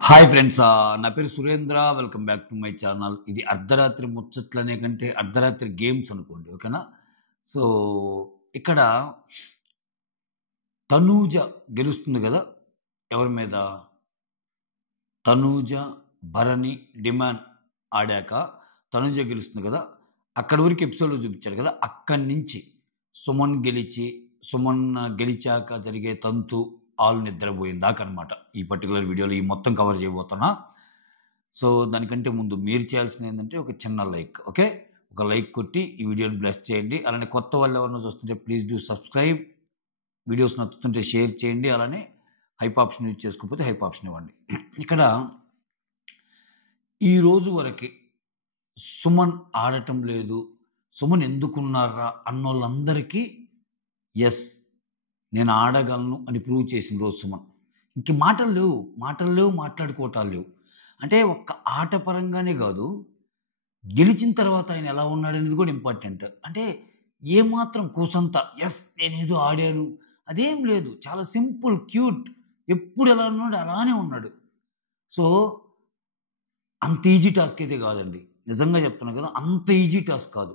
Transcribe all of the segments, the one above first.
Hi friends, నా పేరు Surendra. Welcome back to my channel. ఇది అర్ధరాత్రి ముచ్చట్లనే కంటే అర్ధరాత్రి గేమ్స్ అనుకోండి, ఓకేనా? సో, ఇక్కడ తనూజ గెలుస్తుంది కదా! ఎవరి మీద? తనూజ, భరణి, డిమాండ్ ఆడాక తనూజ గెలుస్తుంది కదా! అక్కడి వరకు ఎపిసోడ్‌లో చూపించాడు కదా! అక్కడి నుంచి సుమన్ గెలిచాక జరిగే తంతు, ఆళ్ళు నిద్రపోయిన దాకనమాట. ఈ పర్టిక్యులర్ వీడియోలో ఈ మొత్తం కవర్ చేయబోతున్నా. సో, దానికంటే ముందు మీరు చేయాల్సిందేంటంటే ఒక చిన్న లైక్, ఓకే? ఒక లైక్ కొట్టి ఈ వీడియోని బ్లెస్ చేయండి. అలానే కొత్త వాళ్ళు ఎవరైనా చూస్తుంటే ప్లీజ్ డూ సబ్స్క్రైబ్. వీడియోస్ నచ్చుతుంటే షేర్ చేయండి. అలానే హైప్ ఆప్షన్ యూజ్ చేసుకోకపోతే హైప్ ఆప్షన్ ఇవ్వండి. ఇక్కడ ఈ రోజు వరకి సుమన్ ఆడటం లేదు, సుమన్ ఎందుకున్నారా అన్నోళ్ళందరికీ యెస్, నేను ఆడగలను అని ప్రూవ్ చేసిన రోజు సుమన్. ఇంక మాటలు లేవు, మాట్లాడుకోవటాలు లేవు. అంటే ఒక్క ఆట పరంగానే కాదు, గెలిచిన తర్వాత ఆయన ఎలా ఉన్నాడనేది కూడా ఇంపార్టెంట్. అంటే ఏమాత్రం కూసంత యెస్ నేనేదో ఆడాను అదేం లేదు. చాలా సింపుల్, క్యూట్. ఎప్పుడు ఎలా ఉన్నాడో అలానే ఉన్నాడు. సో, అంత ఈజీ టాస్క్ అయితే కాదండి. నిజంగా చెప్తున్నా కదా! అంత ఈజీ టాస్క్ కాదు.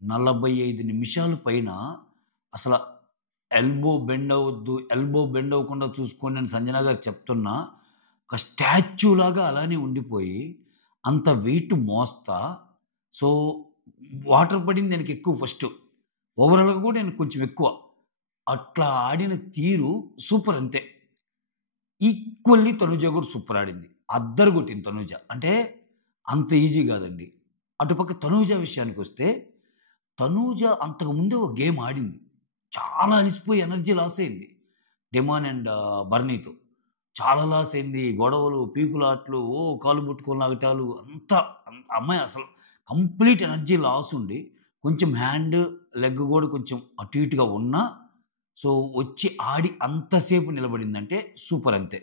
45 నిమిషాల పైన అసల ఎల్బో బెండ్ అవ్వద్దు, ఎల్బో బెండ్ అవ్వకుండా చూసుకోండి అని సంజన గారు చెప్తున్నా, ఒక స్టాచ్యూలాగా అలానే ఉండిపోయి, అంత వెయిట్ మోస్తా. సో, వాటర్ పడింది ఆయనకి ఎక్కువ ఫస్టు. ఓవరాల్‌గా కూడా ఆయనకు కొంచెం ఎక్కువ. అట్లా ఆడిన తీరు సూపర్ అంతే. ఈక్వల్లీ తనుజ కూడా సూపర్ ఆడింది. అద్దరగొట్టింది తనుజ. అంటే అంత ఈజీ కాదండి. అటుపక్క తనూజ విషయానికొస్తే, తనూజ అంతకుముందే ఒక గేమ్ ఆడింది. చాలా అలిసిపోయి ఎనర్జీ లాస్ అయింది. డెమాన్ అండ్ బర్నీతో. చాలా లాస్ అయింది. గొడవలు, పీకులాటలు, కాళ్ళు పట్టుకొని లాగటాలు అంతా అమ్మాయి అసలు కంప్లీట్ ఎనర్జీ లాస్ ఉండి, కొంచెం హ్యాండ్, లెగ్ కూడా కొంచెం అటు ఇటుగా ఉన్నా, సో, వచ్చి ఆడి అంతసేపు నిలబడిందంటే సూపర్ అంతే.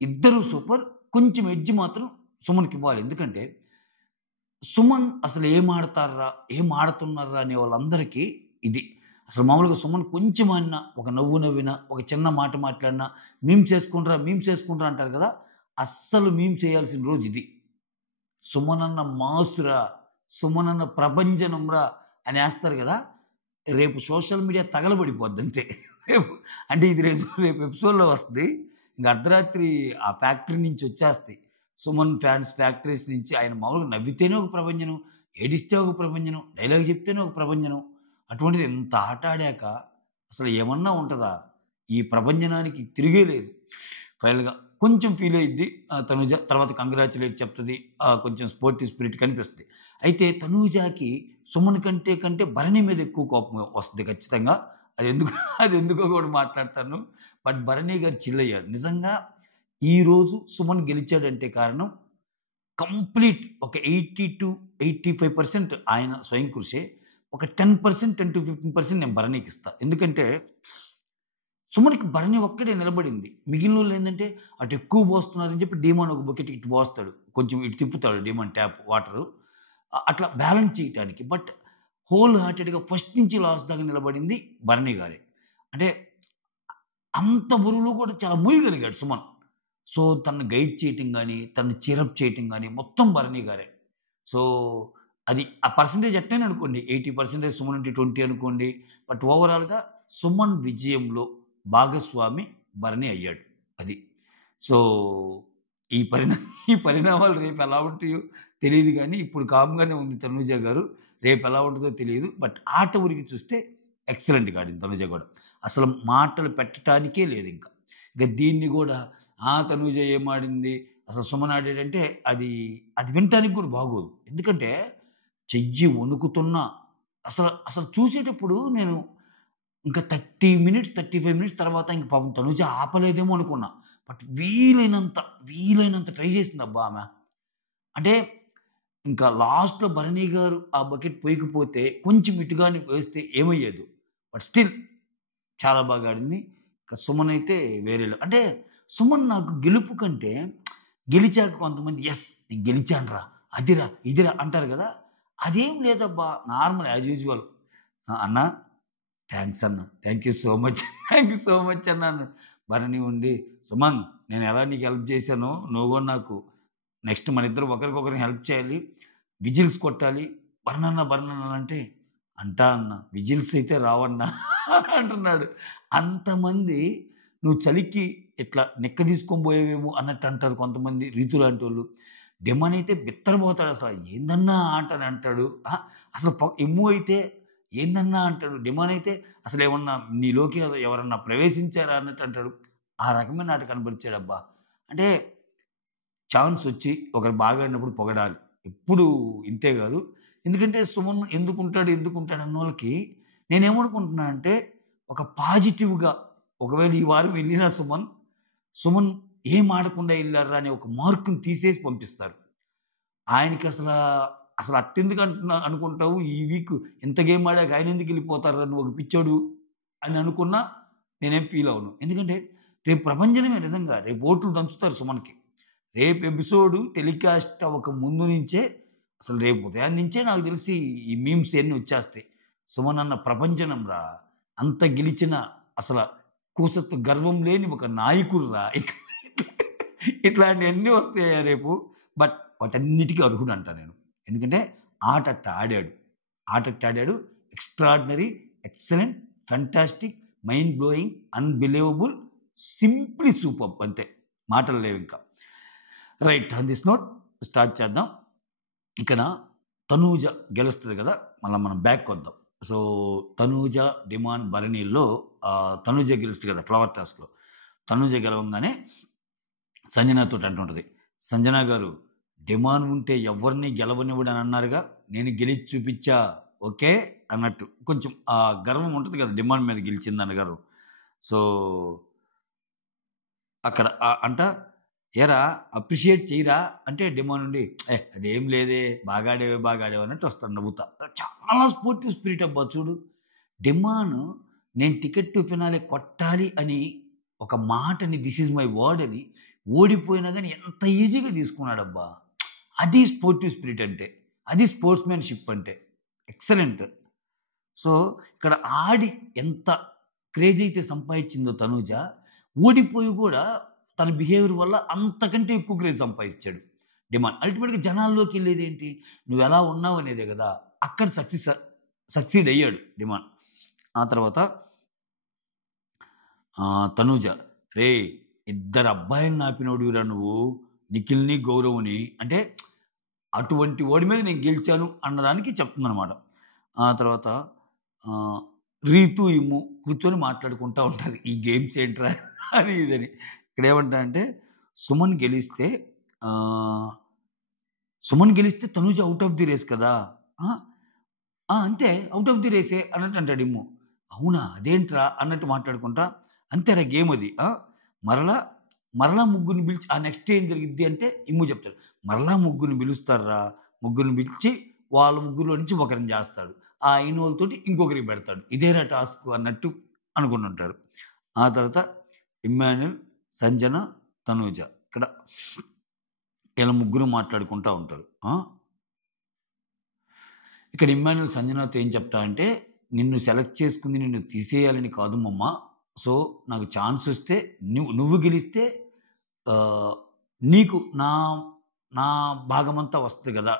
ఇద్దరు సూపర్. కొంచెం ఎడ్జ్ మాత్రం సుమన్‌కివ్వాలి. ఎందుకంటే సుమన్ అసలు ఏం ఆడతార్రా? ఏం ఆడుతున్నార్రా? అనే వాళ్ళందరికీ ఇది. అసలు మామూలుగా సుమన్ కొంచెమన్నా ఒక నవ్వు నవ్వినా, ఒక చిన్న మాట మాట్లాడినా, మీమ్స్ చేసుకుంట్రా అంటారు కదా! అస్సలు మీమ్స్ ఎయాల్సిన రోజు ఇది. సుమనన్న మాసురా, సుమనన్న ప్రభంజనంరా అనేస్తారు గదా! రేపు సోషల్ మీడియా తగలబడిపోద్దంతే. రేపు అంటే ఇది రేపు ఎపిసోడ్‌లో వస్తది. ఇంక అర్ధరాత్రి ఆ ఫ్యాక్టరీ నుంచి వచ్చేస్తాయి. సుమన్ ఫ్యాన్స్ ఫ్యాక్టరీస్ నుంచి ఆయన మామూలుగా నవ్వితేనే ఒక ప్రభంజనం, ఏడిస్తే ఒక ప్రభంజనం, డైలాగ్ చెప్తేనే ఒక ప్రభంజనం. అటువంటిది ఇంత ఆట ఆడాక అసలు ఏమన్నా ఉంటదా? ఈ ప్రభంజనానికి తిరిగే లేదు. ఫైనల్‌గా కొంచెం ఫీల్ అయ్యిద్ది తనూజ. తర్వాత కంగ్రాచ్యులేట్ చెప్తది. కొంచెం స్పోర్టివ్ స్పిరిట్ కనిపిస్తది. అయితే తనూజకి సుమన్ కంటే భరణి మీద ఎక్కువ కోపం వస్తది ఖచ్చితంగా. అదెందుకో అదెందుకో కూడా మాట్లాడతాను. బట్ భరణి గారు చిల్ అయ్యారు. నిజంగా ఈరోజు సుమన్ గెలిచాడంటే కారణం కంప్లీట్ ఒక 80-85% ఆయన స్వయం కృషే. ఒక 10%, 10-15% నేను భరణికిస్తా. ఎందుకంటే సుమన్‌కి భరణి ఒక్కడే నిలబడింది. మిగిలినోళ్ళేందంటే అటు ఎక్కువ పోస్తున్నారని చెప్పి డీమాన్ ఒక బకెట్ ఇటు పోస్తాడు. కొంచెం ఇటు తిప్పుతాడు డీమాన్ ట్యాప్ వాటరు. అట్లా బ్యాలెన్స్ చేయటానికి. బట్ హోల్ హార్టెడ్‌గా ఫస్ట్ నుంచి లాస్ట్ దాకా నిలబడింది భరణి గారే. అంటే అంత బరువులో కూడా చాలా మోయగలిగాడు సుమన్. సో, తనని గైడ్ చేయటం గాని, తనని చీరప్ చేయటం గాని మొత్తం భరణి గారే. సో, అది ఆ పర్సెంటేజ్ ఎట్టైనా అనుకోండి. 80% సుమన్ అంటే 20 అనుకోండి. బట్ ఓవరాల్‌గా సుమన్ విజయంలో భాగస్వామి భరణి అయ్యాడు. అది. సో, ఈ పరిణా ఈ పరిణామాలు రేపెలా ఉంటాయో తెలీదు గానీ, ఇప్పుడు కామ్‌గానే ఉంది తనూజ గారు. రేపెలా ఉంటదో తెలీదు. బట్ ఆట ఊరికి చూస్తే ఎక్సలెంట్‌గా ఆడింది తనూజ గూడా. అసలు మాటలు పెట్టటానికే లేదింక. ఇక దీన్ని గూడా తనూజ ఏం ఆడింది, అసలు సుమన్ ఆడాడంటే అది వినటానికి కూడా బాగోదు. ఎందుకంటే చెయ్యి వణుకుతున్నా అసలు చూసేటప్పుడు నేను ఇంకా 30 మినిట్స్, 35 మినిట్స్ తర్వాత ఇంక పాపం తనూజ ఆపలేదేమో అనుకున్నా. బట్ వీలైనంత ట్రై చేసిందబ్బా ఆమె. అంటే ఇంకా లాస్ట్‌లో భరణి గారు ఆ బకెట్ పొయ్యకపోతే కొంచెం ఇటు గాని వేస్తే ఏమయ్యేదో. బట్ స్టిల్ చాలా బాగా ఆడింది. ఇక సుమన్ అయితే అంటే సుమన్ నాకు గెలుపు కంటే గెలిచాక కొంతమంది యెస్! నేను గెలిచానురా, అదిరా, ఇదిరా అంటారు గదా! అదేం లేదబ్బా! Normal as usual. అన్నా థాంక్స్ అన్న. Thank you so much. Thank you so much అన్నాను. భరణి ఉండి సుమన్ నేను ఎలా నీకు హెల్ప్ చేశానో నువ్వు కూడా నాకు నెక్స్ట్ మన ఇద్దరు ఒకరికొకరిని హెల్ప్ చేయాలి, విజిల్స్ కొట్టాలి, బర్నన్న అంటే అంటా అన్న విజిల్స్ అయితే రావన్నా అంటున్నాడు. అంతమంది నువ్వు చలికి ఇట్లా నెక్క తీసుకొని పోయేవేమో అన్నట్టు అంటారు కొంతమంది రీతు లాంటి వాళ్ళు. డెమాన్ అయితే బిత్తరపోతాడు, అసలు ఏందన్నా ఆట అని అంటాడు. అసలు ఎమ్ము అయితే ఏందన్నా అంటాడు. డెమాన్ అయితే అసలు ఏమన్నా నీలోకి ఎవరన్నా ప్రవేశించారా అన్నట్టు అంటాడు. ఆ రకమైన ఆట కనబరిచాడబ్బా. అంటే ఛాన్స్ వచ్చి ఒకరు బాగా ఆడినప్పుడు పొగడాలి. ఎప్పుడు ఇంతే కాదు. ఎందుకంటే సుమన్ ఎందుకుంటాడు అన్నోళ్ళకి నేనేమనుకుంటున్నా అంటే ఒక పాజిటివ్‌గా ఒకవేళ ఈ వారం వెళ్ళినా సుమన్ ఏం ఆడకుండా ఎళ్లార్రా అనే ఒక మార్క్‌ని తీసేసి పంపిస్తారు. ఆయనకి అసలు అట్టెందుకు అనుకుంటావు, ఈ వీక్ ఇంత గేమ్ ఆడాక ఆయన ఎందుకు ఎళ్ళిపోతార్రా నువ్వు ఒక పిచ్చోడు అని అనుకున్నా నేనేం ఫీల్ అవ్వను. ఎందుకంటే రేపు ప్రభంజనమే నిజంగా. రేపు ఓట్లు దంచుతారు సుమన్‌కి. రేపు ఎపిసోడ్ టెలికాస్ట్ అవ్వక ముందు నుంచే అసలు రేపు ఉదయం నుంచే నాకు తెలిసి ఈ మీమ్స్ అన్నీ వచ్చేస్తాయి. సుమన్ అన్న ప్రభంజనం రా! అంత గెలిచిన అసల కూసత్తు గర్వం లేని ఒక నాయకుడురా! ఇట్లాంటియన్నీ వస్తాయా రేపు. బట్ వాటన్నిటికి అర్హుడంట నేను. ఎందుకంటే ఆటట్ట ఆడాడు. Extraordinary, excellent, fantastic, mind blowing, unbelievable, simply superb అంతే. మాటలు లేవింక. Right. On this note start చేద్దాం. ఇక్కడ తనూజ గెలుస్తది కదా! మళ్ళా మనం బ్యాక్‌కొద్దాం. సో, తనూజ, డిమాండ్, భరణిల్లో తనూజ గెలుస్తది కదా! ఫ్లవర్ టాస్క్‌లో. తనూజ గెలవంగానే సంజనతోటి అంటుంటది. సంజన గారు, డిమాండ్ ఉంటే ఎవ్వరిని గెలవనివ్వడు అని అన్నారుగా! నేను గెలిచి చూపిచ్చా. ఓకే అన్నట్టు. కొంచెం ఆ గర్వం ఉంటది కదా! డిమాండ్ మీద గెలిచిందన్న గర్వం. సో, అక్కడ ఏరా అప్రిషియేట్ చెయ్యరా అంటే డిమాండ్ నుండి అదేం లేదే బాగా ఆడావే అన్నట్టు వస్తాడు నవ్వుతా. చాలా స్పోర్టివ్ స్పిరిట్ అబ్బా చూడు. డిమాండ్ నేను టికెట్ టు ఫినాలే కొట్టాలి అని ఒక మాటని దిస్ ఈజ్ మై వర్డ్ అని ఓడిపోయినా గానీ ఎంత ఈజీగా తీసుకున్నాడబ్బా. అది స్పోర్టివ్ స్పిరిట్ అంటే. అది స్పోర్ట్స్‌మెన్‌షిప్ అంటే. ఎక్సలెంట్. సో, ఇక్కడ ఆడి ఎంత క్రేజ్ అయితే సంపాదించిందో తనూజ, ఓడిపోయి గూడా తన బిహేవియర్ వల్ల అంతకంటే ఎక్కువ క్రేజ్ సంపాదించాడు డిమాండ్. అల్టిమేట్‌గా జనాల్లోకెళ్ళేదేంటి? నువ్వెలా ఉన్నావు అనేదే గదా! అక్కడ సక్సీడ్ అయ్యాడు డిమాండ్. ఆ తర్వాత తనూజ, రేయ్! ఇద్దరు అబ్బాయిల్ని ఆపినోడివిరా నువ్వు. నిఖిల్‌ని, గౌరవ్‌ని అంటే అటువంటి వాడి మీద నేను గెలిచాను అన్నదానికి చెప్తుందనమాట. ఆ తర్వాత రీతు, ఇమ్ము కూర్చొని మాట్లాడుకుంటా ఉంటారు. ఈ గేమ్స్ ఏంట్రా అది ఇదని. ఇక్కడేమంటా అంటే సుమన్ గెలిస్తే Tanuja out of the race కదా! అంతే ఔట్ ఆఫ్ ది రేసే అన్నట్టు అంటాడు ఇమ్ము. అవునా! అదేంట్రా అన్నట్టు మాట్లాడుకుంటా, అంతేరా గేమ్ అది. మరలా ముగ్గురిని పిలిచి నెక్స్ట్ ఏం జరిగిద్ది అంటే ఇమ్ము చెప్తాడు. మరలా ముగ్గురిని పిలుస్తార్రా. ముగ్గురిని పిలిచి వాళ్ళ ముగ్గురిలో నుంచి ఒకరిని చేస్తాడు. ఆ అయినోళ్ళతోటి ఇంకొకరికి పెడతాడు. ఇదేరా టాస్క్ అన్నట్టు అనుకుంటుంటారు. ఆ తర్వాత ఇమ్మాన్యుల్, సంజన, తనూజ ఇక్కడ ఇలా ముగ్గురు మాట్లాడుకుంటా ఉంటారు. ఇక్కడ ఇమ్మాన్యుల్ సంజనతో ఏం చెప్తా అంటే, నిన్ను సెలెక్ట్ చేసుకుంది నిన్ను తీసేయాలని కాదు మమ్మ. సో, నాకు ఛాన్స్ వస్తే నువ్వు గెలిస్తే నీకు నా భాగమంతా వస్తది గదా!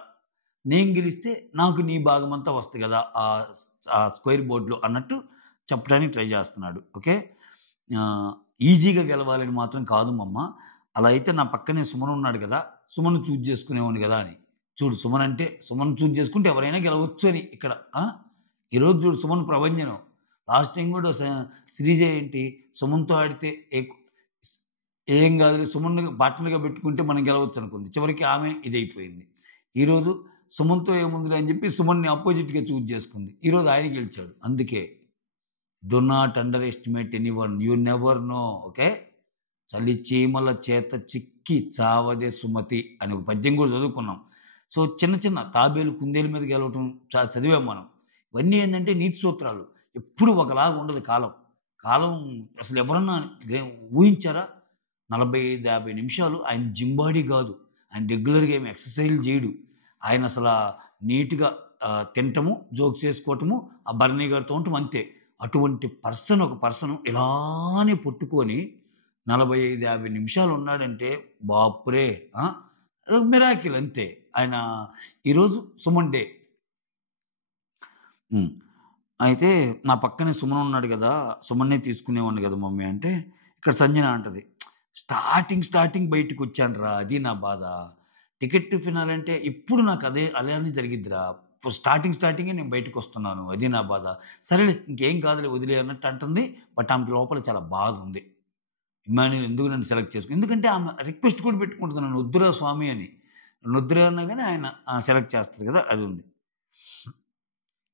నేను గెలిస్తే నాకు నీ భాగమంతా వస్తది గదా! ఆ స్క్వేర్ బోర్డ్‌లో అన్నట్టు చెప్పడానికి ట్రై చేస్తున్నాడు. ఓకే. ఈజీగా గెలవాలని మాత్రం కాదు మమ్మ. అలా అయితే నా పక్కనే సుమన్ ఉన్నాడు గదా! సుమన్‌ని చూజ్ చేసుకునేవాడిని గదా! అని. చూడు సుమన్ చూజ్ చేసుకుంటే ఎవరైనా గెలవచ్చు అని ఇక్కడ. ఈరోజు చూడు సుమన్ ప్రభంజనం. లాస్ట్ టైం గూడా శ్రీజ ఏంటి సుమన్‌తో ఆడితే ఏం కాదులే సుమన్‌ని పార్ట్నర్‌గా పెట్టుకుంటే మనం గెలవచ్చు అనుకుంది. చివరికి ఆమె ఇదైపోయింది. ఈరోజు సుమన్‌తో ఏముందిలే అని చెప్పి సుమన్‌ని అపోజిట్‌గా చూజ్ చేసుకుంది. ఈరోజు ఆయన గెలిచాడు. అందుకే do not under estimate anyone. You never know. Okay. చలి చీమల చేత చిక్కి చావదే సుమతి అని ఒక పద్యం కూడా చదువుకున్నాం. సో, చిన్న తాబేలు కుందేలు మీద గెలవటం చదివాం మనం. ఇవన్నీ ఏందంటే నీతి సూత్రాలు. ఎప్పుడు ఒకలాగా ఉండదు కాలం. కాలం అసలు ఎవరన్నా ఊహించారా? 45, 50 నిమిషాలు ఆయన జిమ్ బాడీ గాదు. ఆయన రెగ్యులర్‌గా ఏమి ఎక్సర్‌సైజ్‌లు జేయడు. ఆయన నీట్‌గా తినటము, జోక్స్ చేసుకోవటము, ఆ భరణి గారితో ఉండటం అంతే. అటువంటి ఒక పర్సన్ ఇలానే పట్టుకొని 45, 50 నిమిషాలు ఉన్నాడంటే బాపురే! అదొక మిరాకిల్ అంతే. ఆయన ఈరోజు సుమన్ డే. హ్మ్. అయితే నా పక్కనే సుమన్ ఉన్నాడు గదా! సుమన్‌నే తీసుకునేవాడిని గదా మమ్మీ అంటే, ఇక్కడ సంజన అంటది. స్టార్టింగ్ బయటికొచ్చానురా అది నా బాధ. టికెట్ టు ఫినాలే అంటే ఇప్పుడు నాకు అలానే జరిగిద్దిరా. స్టార్టింగే నేను బయటికొస్తున్నాను. అది నా బాధ. సరేలే ఇంకేం కాదులే వదిలేయి అన్నట్టు అంటుంది. బట్ ఆమెకి లోపల చాలా బాధుంది. ఇమ్మాన్యుల్ ఎందుకు నన్ను సెలెక్ట్ ఎందుకంటే ఆమె రిక్వెస్ట్ కూడా పెట్టుకుంటది నన్ను వద్దురా స్వామి అని. నన్నొద్దురా అన్నా గాని ఆయన సెలెక్ట్ చేస్తారు గదా! అది ఉంది.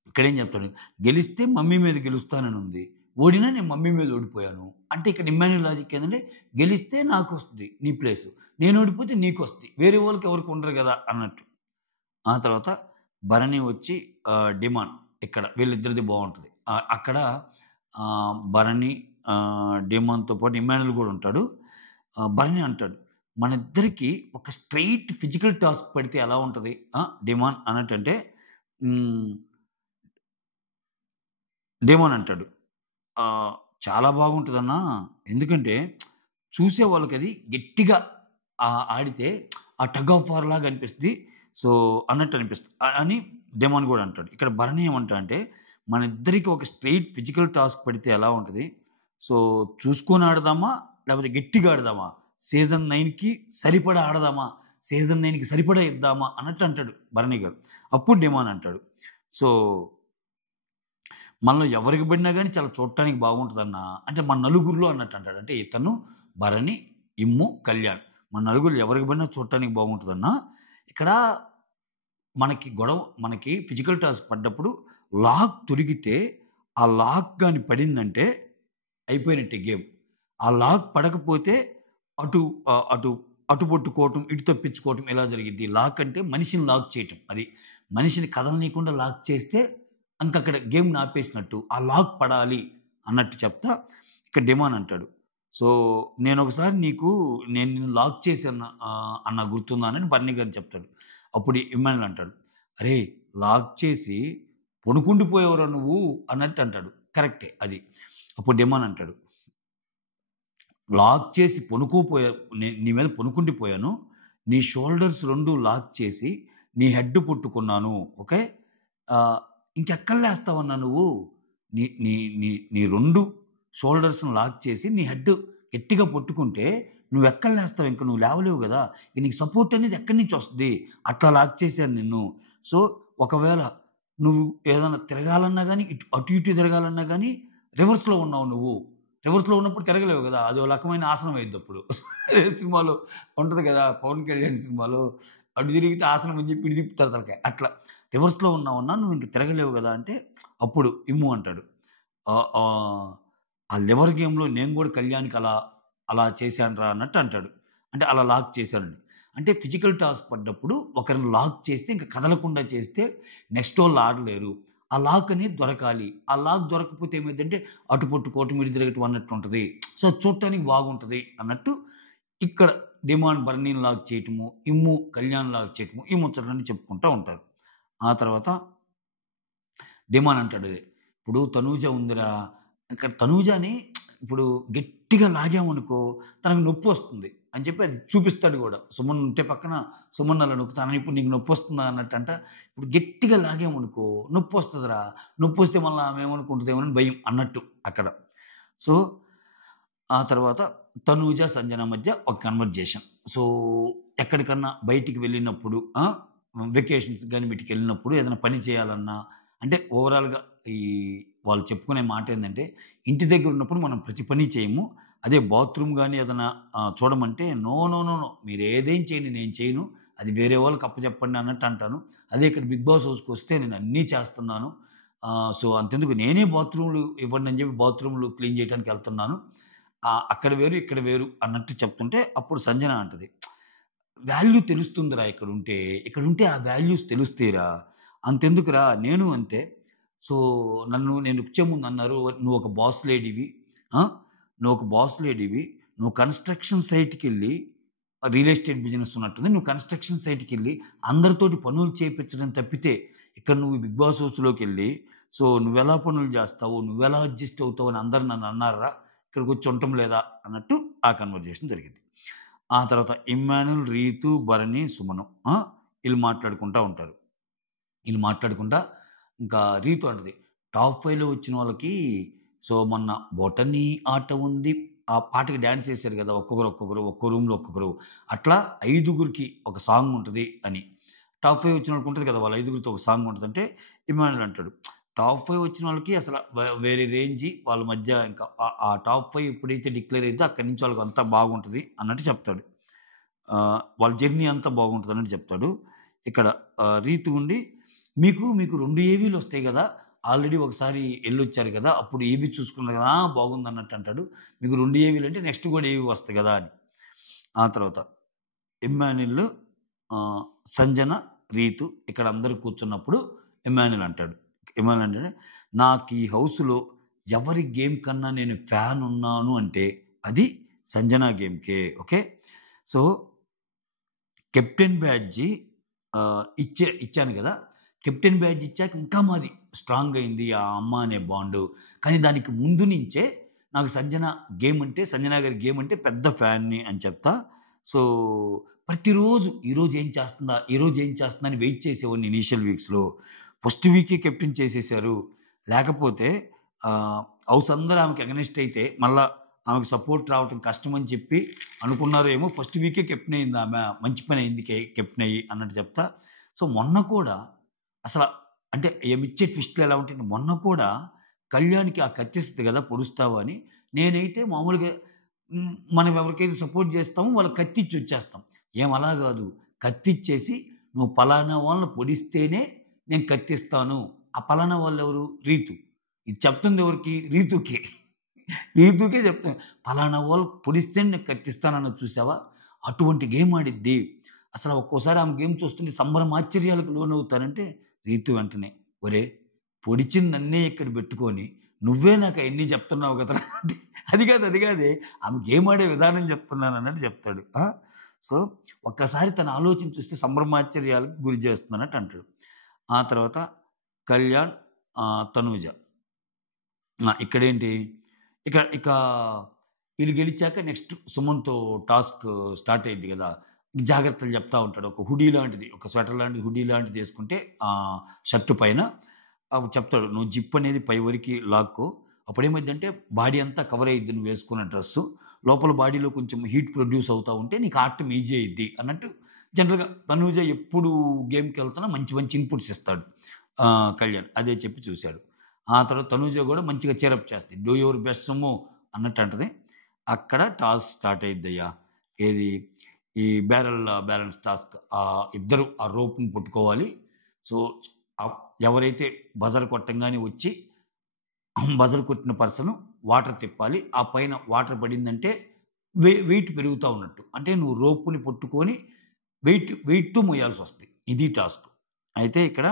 ఇక్కడేం చెప్తాడు, గెలిస్తే మమ్మీ మీద గెలుస్తాననుంది. ఓడినా నేను మమ్మీ మీద ఓడిపోయాను. అంటే ఇక్కడ ఇమ్మాన్యుల్ లాజిక్ ఏందంటే, గెలిస్తే నాకొస్తది నీ ప్లేసు. నేను ఓడిపోతే నీకొస్తది. వేరే వాళ్ళకి ఎవరికి ఉండరు గదా! అన్నట్టు. ఆ తర్వాత భరణి వచ్చి డిమాండ్ ఇక్కడ వీళ్ళిద్దరిది బావుంటది. అక్కడ భరణి డిమాండ్‌తో పాటు ఇమ్మాన్యుల్ గూడా ఉంటాడు. భరణి అంటాడు, మనిద్దరికీ ఒక స్ట్రెయిట్ ఫిజికల్ టాస్క్ పడితే ఎలా ఉంటది? డిమాండ్ అన్నట్టంటే హ్మ్. డేమోన్ అంటాడు. ఆహ్, చాలా బాగుంటదన్నా. ఎందుకంటే చూసే వాళ్ళకది గట్టిగా ఆడితే ఆ టగ్ ఆఫ్ వార్ లాగా అనిపిస్తది. సో, అన్నట్టు అనిపిస్తది. అని డెమోన్ గూడా అంటాడు. ఇక్కడ భరణి ఏమంటాడంటే, మనిద్దరికి ఒక స్ట్రెయిట్ ఫిజికల్ టాస్క్ పడితే ఎలా ఉంటది? సో, చూసుకొని ఆడదామా? లేపోతే గట్టిగా ఆడదామా? సీజన్ 9కి సరిపడా ఆడదామా? సీజన్ 9కి సరిపడా ఇద్దామా? అన్నట్టు అంటాడు భరణి గారు. అప్పుడు డెమాన్ అంటాడు. సో మనలో ఎవరికి పడినా గాని చాలా చూడటానికి బాగుంటదన్నా. అంటే మన నలుగురిలో అన్నట్టు అంటాడు. అంటే ఇతను, భరణి, ఇమ్ము, కళ్యాణ్. మన నలుగురిలో ఎవరికి పడినా చూడటానికి బాగుంటదన్నా. ఇక్కడ మనకి ఫిజికల్ టాస్క్ పడ్డప్పుడు లాక్ తొలిగితే, ఆ లాక్ గాని పడిందంటే అయిపోయినట్టే గేమ్. ఆ లాక్ పడకపోతే అటు ఆహ్, అటు అటు పట్టుకోవటం, ఇటు తప్పించుకోవటం ఇలా జరిగిద్ది. లాక్ అంటే మనిషిని లాక్ చేయటం. అది. మనిషిని కదలనీయకుండా లాక్ చేస్తే ఇంకక్కడ గేమ్‌ని ఆపేసినట్టు. ఆ లాక్ పడాలి అన్నట్టు చెప్తా ఇక్కడ డిమాన్ అంటాడు. సో, నేనొకసారి నేను నిన్ను లాక్ చేశాను అన్న గుర్తుందా అని బన్నీ గారు చెప్తాడు. అప్పుడు ఇమ్మాన్యుల్ అంటాడు. "అరేయ్! లాక్ చేసి పడుకుండిపోయావురా నువ్వు" అన్నట్టు అంటాడు. కరెక్టే అది. అప్పుడు డిమాన్ అంటాడు. లాక్ చేసి నీ మీద పనుకుండిపోయాను. నీ షోల్డర్స్ 2 లాక్ చేసి, నీ హెడ్ పట్టుకున్నాను. ఓకే. ఆహ్, ఇంకెక్కడ లేస్తావన్నా నువ్వు? నీ నీ నీ నీ 2 షోల్డర్స్‌ని లాక్ చేసి, నీ హెడ్ గట్టిగా పట్టుకుంటే, నువ్వెక్కడ లేస్తావు ఇంక? నువ్వు లేవలేవు గదా! ఇక నీకు సపోర్ట్ అనేది ఎక్కడి నుంచొస్తది? అట్లా లాక్ చేశాను నిన్ను. సో, ఒకవేళ నువ్వు ఏదైనా తిరగాలన్నా గాని, అటు ఇటు తిరగాలన్నా గాని, రివర్స్‌లో ఉన్నావు నువ్వు. రివర్స్‌లో ఉన్నప్పుడు తిరగలేవు గదా! అదో రకమైన ఆసనం అయిద్దప్పుడు. సినిమాలో ఉంటది గదా! 'పవన్ కళ్యాణ్' సినిమాలో అటు తిరిగితే ఆసనం అని జెప్పి ఇటు తిప్పుతారు తలకాయ. అట్లా రివర్స్‌లో ఉన్నావన్నా నువ్వు ఇంక తిరగలేవు గదా! అంటే అప్పుడు ఇమ్ము అంటాడు. ఆహ్, ఆహ్, ఆ లివర్ గేమ్‌లో నేను గూడా కళ్యాణ్‌కి అలా చేశానురా అన్నట్టు అంటాడు. అంటే అలా లాక్ చేశానని. అంటే ఫిజికల్ టాస్క్ పడ్డప్పుడు ఒకరిని లాక్ చేస్తే ఇంక కదలకుండా చేస్తే నెక్స్ట్ వోళ్ళు ఆడలేరు. ఆ లాక్ అనేది దొరకాలి. ఆ లాక్ దొరకకపోతే ఏమైద్దంటే అటు పట్టుకోవటం, ఇటు తిరగటం అన్నట్టు ఉంటది. సో, చూడటానికి బాగుంటది అన్నట్టు ఇక్కడ డిమాండ్ బర్నీని లాక్ చేయటము, ఇమ్ము కళ్యాణ్ లాక్ చేయటము, ఈ ముచ్చట్లన్నీ చెప్పుకుంటా ఉంటారు. ఆ తర్వాత డిమాండ్ అంటాడు. ఇప్పుడు తనూజ ఉందిరా, ఇక్కడ తనూజని ఇప్పుడు గట్టిగా లాగామనుకో తనకు నొప్పొస్తుంది అని చెప్పి అది చూపిస్తాడు గూడా. సుమన్ ఉంటే పక్కన సుమన్ అలా నొక్కుతాను. ఇప్పుడు నీకు నొప్పొస్తుందా అన్నట్టంట. ఇప్పుడు గట్టిగా లాగామనుకో నొప్పొస్తదిరా. నొప్పొస్తే మళ్ళా ఆమె ఏమనుకుంటదేమోనని భయం అన్నట్టు అక్కడ. సో, ఆ తర్వాత తనూజ, సంజన మధ్య ఒక కన్వర్జేషన్. సో, ఎక్కడికన్నా బయటికి వెళ్ళినప్పుడు వెకేషన్స్ గాని వీటికెళ్ళినప్పుడు ఏదైనా పని చేయాలన్నా అంటే ఓవరాల్‌గా ఈ వాళ్ళు చెప్పుకునే మాటేందంటే, ఇంటి దగ్గరున్నప్పుడు మనం ప్రతి పని చేయము. అదే బాత్రూమ్ గాని ఏదైనా చూడమంటే, "నో, నో, నో, నో మీరేదేం చేయండి నేను చేయను. అది వేరే వాళ్ళకి అప్పజెప్పండి" అన్నట్టు అంటాను. అదే ఇక్కడ 'బిగ్ బాస్' హౌస్‌కొస్తే నేను అన్నీ చేస్తున్నాను. సో, అంతెందుకు నేనే బాత్రూమ్‌లు ఇవ్వండి అని చెప్పి బాత్రూమ్‌లు క్లీన్ చేయటానికెళ్తున్నాను. అక్కడ వేరు, ఇక్కడ వేరు అన్నట్టు చెప్తుంటే అప్పుడు సంజన అంటది. వాల్యూ తెలుస్తుందిరా ఇక్కడుంటే. ఇక్కడుంటే ఆ వాల్యూస్ తెలుస్తాయిరా. అంతెందుకురా నేను అంతే. సో, నేను వచ్చే ముందు అన్నారు, "నువ్వొక బాస్ లేడీవి. ఆ! నువ్వొక బాస్ లేడీవి. నువ్వు కన్‌స్ట్రక్షన్ సైట్‌కెళ్ళి రియల్ ఎస్టేట్ బిజినెస్ ఉన్నట్టుంది. నువ్వు కన్‌స్ట్రక్షన్ సైట్‌కెళ్ళి అందరితోటి పనులు చేపించడం తప్పితే, ఇక్కడ నువ్వు బిగ్ బాస్ హౌస్‌లోకెళ్ళి సో, నువ్వెలా పనులు జేస్తావు? నువ్వెలా అడ్జస్ట్ అవుతావు అని అందరూ నన్నన్నారురా. ఇక్కడికొచ్చి ఉండటం లేదా?" అన్నట్టు ఆ కన్వర్జేషన్ జరిగింది. ఆ తర్వాత ఇమ్మాన్యుల్, రీతు, భరణి, సుమను ఈళ్ళు మాట్లాడుకుంటా ఉంటారు. ఈళ్ళు మాట్లాడుకుంటా ఇంకా రీతు అంటది, టాప్ 5లో వచ్చిన వాళ్ళకి సో, మొన్న బొటనీ ఆట ఉంది. ఆ పాటకి డాన్స్ చేశారు గదా! ఒక్కొక్కరు ఒక్కో రూమ్‌లో ఒక్కొక్కరు. అట్లా ఐదుగురికి ఒక సాంగ్ ఉంటది అని. టాప్ 5 వచ్చినోళ్ళకి ఉంటది కదా! వాళ్ళ ఐదుగురితో ఒక సాంగ్ ఉంటదంటే ఇమ్మాన్యుల్ అంటాడు. టాప్ 5 వచ్చిన వాళ్ళకి అసల వేరే రేంజి వాళ్ళ మధ్య ఇంకా ఆ టాప్ 5 ఎప్పుడైతే డిక్లేర్ అయిద్దో అక్కడి నుంచి వాళ్ళకంతా బాగుంటది అన్నట్టు చెప్తాడు. వాళ్ళ జర్నీ అంతా బాగుంటదన్నట్టు చెప్తాడు. ఇక్కడ రీతు ఉండి మీకు 2 ఏవీలొస్తాయి గదా! ఆల్రెడీ ఒకసారి ఎళ్ళొచ్చారు గదా! అప్పుడు ఏవి చూసుకున్నారు గదా! బాగుందన్నట్టు అంటాడు. మీకు 2 ఏవీలంటే నెక్స్ట్ గూడా ఏవి వస్తాయి గదా! అని. ఆ తర్వాత ఇమ్మాన్యుల్, ఆహ్, సంజన, రీతు ఇక్కడ అందరూ కూర్చున్నప్పుడు ఇమ్మాన్యుల్ అంటాడు. ఇమ్మాన్యుల్ అంటాడు, "నాకీ హౌస్‌లో ఎవరి గేమ్ కన్నా నేను ఫ్యాన్ ఉన్నాను అంటే అది సంజన గేమ్‌కే." ఓకే. సో కెప్టెన్ బ్యాడ్జి ఇచ్చాను గదా! కెప్టెన్ బ్యాడ్జ్ ఇచ్చాక ఇంకా మాది స్ట్రాంగ్ అయింది ఆ అమ్మ అనే బాండు. కానీ దానికి ముందు నుంచే నాకు సంజన గారి గేమ్ అంటే పెద్ద ఫ్యాన్‌ని అని చెప్తా. సో, ప్రతిరోజు ఈరోజు ఏం చేస్తుందా? ఈరోజు ఏం చేస్తుందా? అని వెయిట్ చేసేవాడిని ఇనీషియల్ వీక్స్‌లో. ఫస్ట్ వీకే కెప్టెన్ చేసేసారు. లేకపోతే ఆహ్, హౌస్ అందరూ ఆమెకి అగైనెస్ట్ అయితే మళ్ళా ఆమెకు సపోర్ట్ రావటం కష్టమని చెప్పి అనుకున్నారేమో ఫస్ట్ వీకే కెప్టెన్ అయిందామె. మంచి పనయింది కెప్టెన్ అయ్యి అన్నట్టు చెప్తా. సో, మొన్న కూడా అసల అంటే ఏమిచ్చే ట్విస్ట్‌లు ఎలా ఉంటాయంటే మొన్న కూడా కళ్యాణ్‌కి ఆ కత్తిస్తది గదా! పొడుస్తావా అని. నేనైతే మామూలుగా మనం ఎవరికైతే సపోర్ట్ జేస్తామో వాళ్ళకి కత్తిచ్చి వచ్చేస్తాం. ఏం అలా గాదు. కత్తిచ్చేసి నువ్వు పలానా వాళ్ళని పొడిస్తేనే నేను కత్తిస్తాను. ఆ పలానా వాళ్ళెవరు? రీతు. ఇది చెప్తుంది ఎవరికి? రీతుకే. రీతుకే చెప్తున్నా. పలానా వాళ్ళు పొడిస్తేనే నేను కత్తిస్తానన్నది చూసావా? అటువంటి గేమ్ ఆడిద్ది. అసల ఒక్కోసారి ఆమె గేమ్ చూస్తుంటే సంభ్రమాశ్చర్యాలకు లోనవుతానంటే రీతు వెంటనే ఒరేయ్! పొడిచింది నన్నే ఇక్కడ బెట్టుకొని నువ్వే నాకు అయన్నీ చెప్తున్నావు కదరా! అంటే అది కాదే ఆమె గేమ్ ఆడే విధానం చెప్తున్నానన్నట్టు చెప్తాడు. సో, ఒక్కసారి తన ఆలోచన చూస్తే సంభ్రమాశ్చర్యాలకు గురి చేస్తుందన్నట్టు అంటాడు. ఆ తర్వాత కళ్యాణ్, తనూజ. ఇక్కడేంటి ఇక ఈళ్ళు గెలిచాక నెక్స్ట్ సుమన్‌తో టాస్క్ స్టార్ట్ అయ్యిద్ది గదా! జాగ్రత్తలు చెప్తా ఉంటాడు. ఒక హుడీ లాంటిది, ఒక స్వెటర్ లాంటిది, హుడీ లాంటిదేసుకుంటే షర్ట్ పైన అప్పుడు చెప్తాడు. "నువ్వు జిప్ అనేది పై వరకి లాక్కో. అప్పుడేమైద్దంటే బాడీ అంతా కవర్ అయ్యిద్ది నువ్వేసుకున్న డ్రెస్సు. లోపల బాడీలో కొంచెం హీట్ ప్రొడ్యూస్ అవుతా ఉంటే నీకు ఆడటం ఈజీ అయ్యిద్ది" అన్నట్టు జనరల్‌గా తనూజ ఎప్పుడు గేమ్‌కెళ్తున్నా మంచి మంచి ఇన్‌పుట్స్ ఇస్తాడు. కళ్యాణ్. అదే చెప్పి చూసాడు. ఆ తర్వాత తనూజ గూడా మంచిగా చీరప్ చేస్తది. "డూ యువర్ బెస్ట్ సుము" అన్నట్టు అంటది. అక్కడ టాస్క్ స్టార్ట్ అయ్యిద్దయ్యా. ఏది ఈ బ్యాలెన్స్ టాస్క్. ఇద్దరు ఆ రోప్‌ని పట్టుకోవాలి. సో, ఆహ్, ఎవరైతే బజర్ కొట్టంగానే వచ్చి బజర్ కొట్టిన పర్సన్ వాటర్ తిప్పాలి. ఆ పైన వాటర్ పడిందంటే వెయిట్ పెరుగుతా ఉన్నట్టు. అంటే నువ్వు రోప్‌ని పట్టుకొని వెయిట్‌తో మోయాల్సొస్తది. ఇది టాస్క్. అయితే ఇక్కడ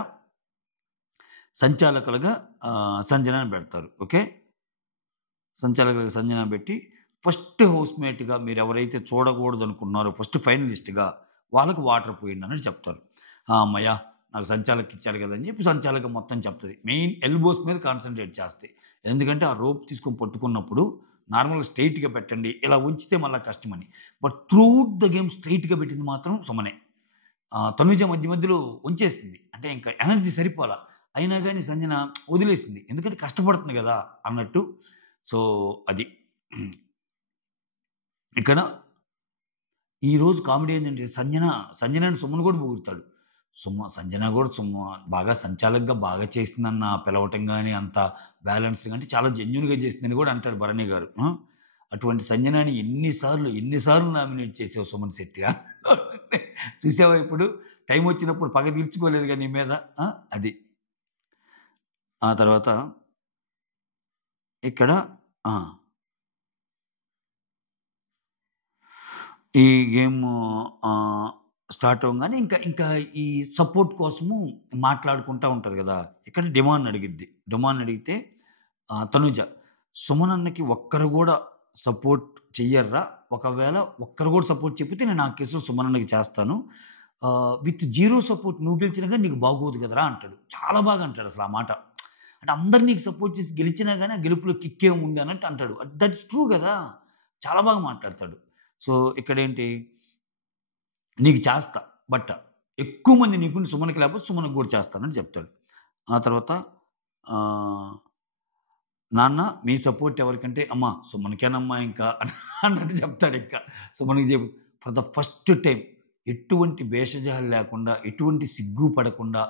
సంచాలకులుగా సంజనని పెడతారు. ఓకే. సంచాలకులుగా సంజన పెట్టి ఫస్ట్ హౌస్‌మేట్‌గా మీరెవరైతే చూడకూడదనుకున్నారో ఫస్ట్ ఫైనలిస్ట్‌గా వాళ్ళకి వాటర్ పోయండన్నట్టు చెప్తారు. హమ్మయ్య! నాకు సంచాలక్ ఇచ్చారు గదా! అని చెప్పి సంచాలక మొత్తం చెప్తది. మెయిన్ ఎల్బోస్ మీద కాన్సంట్రేట్ చేస్తాయి. ఎందుకంటే ఆ రోప్ తీసుకొని పట్టుకున్నప్పుడు నార్మల్‌గా స్ట్రెయిట్‌గా పెట్టండి. ఇలా ఉంచితే మళ్ళా కష్టమని. బట్ త్రూఅవుట్ ద గేమ్ స్ట్రెయిట్‌గా పెట్టింది మాత్రం సుమనే. తనూజ మధ్య మధ్యలో వంచేసింది. అంటే ఇంకా ఎనర్జీ సరిపోలా. అయినా గాని సంజన వదిలేసింది. ఎందుకంటే కష్టపడుతుంది గదా! అన్నట్టు. సో, అది. ఇక్కడ ఈరోజు కామెడీ ఏంటంటే సంజనని సుమన్ గూడా పొగుడుతాడు. సంజన గూడా బాగా సంచాలకుగా బాగా చేసిందన్న పిలవటం గాని, అంత బ్యాలెన్స్‌డ్‌గా అంటే చాలా జెన్యూన్‌గా చేసిందని గూడా అంటాడు భరణి గారు. అటువంటి సంజనని ఎన్ని సార్లు నామినేట్ చేసావు సుమన్ శెట్టి చూసావా ఇప్పుడు? టైమొచ్చినప్పుడు పగ తీర్చుకోలేదుగా నీ మీద. అది. ఆ తర్వాత ఇక్కడ ఆ! ఈ గేము ఆహ్, స్టార్ట్ అవ్వంగానే ఇంకా ఈ సపోర్ట్ కోసము మాట్లాడుకుంటా ఉంటారు గదా! ఇక్కడ డిమాండ్ అడిగిద్ది. డిమాండ్ అడిగితే తనుజ, "సుమన్ అన్నకి ఒక్కరు గూడా సపోర్ట్ చెయ్యర్రా? ఒకవేళ ఒక్కరు గూడా సపోర్ట్ చెప్పితే నేను ఆ కేసులో సుమన్ అన్నకి చేస్తాను. విత్ జీరో సపోర్ట్ నువ్వు గెలిచినా గాని నీకు బాగోదు కదరా!" అంటాడు. చాలా బాగా అంటాడసల ఆ మాట. అంటే అందరూ నీకు సపోర్ట్ చేసి గెలిచినా గాని ఆ గెలుపులో కిక్ ఏముంది అన్నట్టు అంటాడు. దట్స్ ట్రూ గదా! చాలా బాగా మాట్లాడతాడు. సో, ఇక్కడేంటి నీకు చేస్తా బట్ ఎక్కువ మంది నీకుండి సుమన్‌కి లేకపోతే సుమన్‌కి గూడా చేస్తానని చెప్తాడు. ఆ తర్వాత ఆహ్, నాన్న మీ సపోర్ట్ ఎవరికంటే అమ్మ సుమన్‌కేనమ్మా ఇంకా అన్నట్టు చెప్తాడింకా. సుమన్‌కి చెప్పి ఫర్ ద ఫస్ట్ టైమ్ ఎటువంటి భేషజాలు లేకుండా, ఎటువంటి సిగ్గు పడకుండా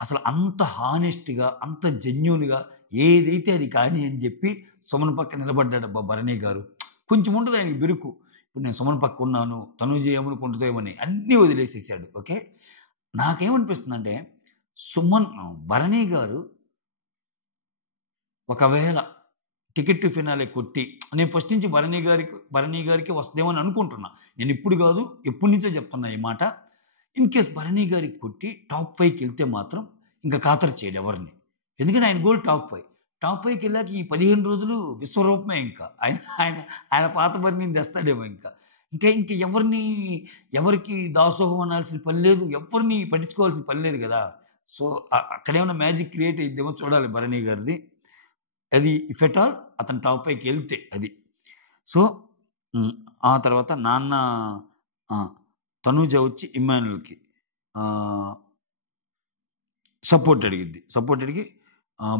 అసలు అంత హానెస్ట్‌గా, అంత జెన్యూన్‌గా ఏదైతే అది కానీ అని జెప్పి సుమన్ పక్కన నిలబడ్డాడబ్బా భరణి గారు. కొంచెం ఉంటది ఆయనకి బిరుకు. ఇప్పుడు నేను సుమన్ పక్కనున్నాను. తనూజ ఏమనుకుంటదేమోని అన్నీ వదిలేసేసాడు. ఓకే. నాకేమనిపిస్తుందంటే భరణి గారు ఒకవేళ టికెట్ టు ఫినాలే కొట్టి నేను ఫస్ట్ నుంచి భరణి గారికి వస్తదేమో అని అనుకుంటున్నా. నేనిప్పుడు గాదు, ఎప్పటినుంచో చెప్తున్నా ఈ మాట. ఇన్ కేస్ భరణి గారికి కొట్టి టాప్ 5కెళ్తే మాత్రం ఇంక ఖాతరు చేయడు ఎవరిని. ఎందుకంటే ఆయన గోల్ టాప్ 5. టాప్ 5కెళ్ళాక ఈ 15 రోజులు విశ్వరూపమే ఇంకా. ఆయన ఆయన ఆయన పాత భరణిని తెస్తాడేమో ఇంకా. ఇంక ఎవరికి దాసోహం అనాల్సిన పని లేదు. ఎవరిని పట్టించుకోవాల్సిన పని లేదు గదా! సో, అక్కడేమన్నా మ్యాజిక్ క్రియేట్ అయిద్దేమో చూడాలి భరణి గారిది. అది ఇఫ్ ఎట్ ఆల్ అతను టాప్ 5కెళ్తే అది. సో, హ్మ్. ఆ తర్వాత నాన్న ఆ! తనూజ వచ్చి ఇమ్మాన్యుల్‌కి ఆహ్, సపోర్ట్ అడిగిద్ది. సపోర్ట్ అడిగి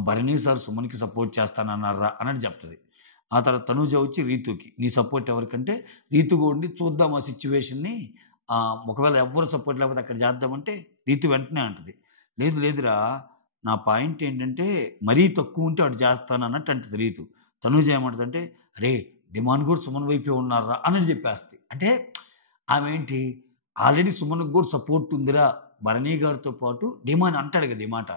భరణి సార్ సుమన్‌కి సపోర్ట్ చేస్తానన్నార్రా అన్నట్టు చెప్తది. ఆ తర్వాత తనూజ వచ్చి రీతూకి నీ సపోర్ట్ ఎవరికంటే రీతు కూడా ఉండి చూద్దాం ఆ సిట్యుయేషన్‌ని ఒకవేళ ఎవ్వరు సపోర్ట్ లేకపోతే అక్కడ చేద్దామంటే రీతు వెంటనే అంటది. లేదు లేదురా నా పాయింట్ ఏంటంటే మరీ తక్కువ ఉంటే అటు చేస్తాను అన్నట్టు అంటది రీతు. తనూజ ఏమంటదంటే అరేయ్! డిమాండ్ కూడా సుమన్ వైపే ఉన్నార్రా అన్నట్టు చెప్పేస్తది. అంటే ఆమేంటి ఆల్రెడీ సుమన్‌కి కూడా సపోర్ట్ ఉందిరా భరణి గారితో పాటు డిమాండ్ అంటాడు కదా! ఈ మాట.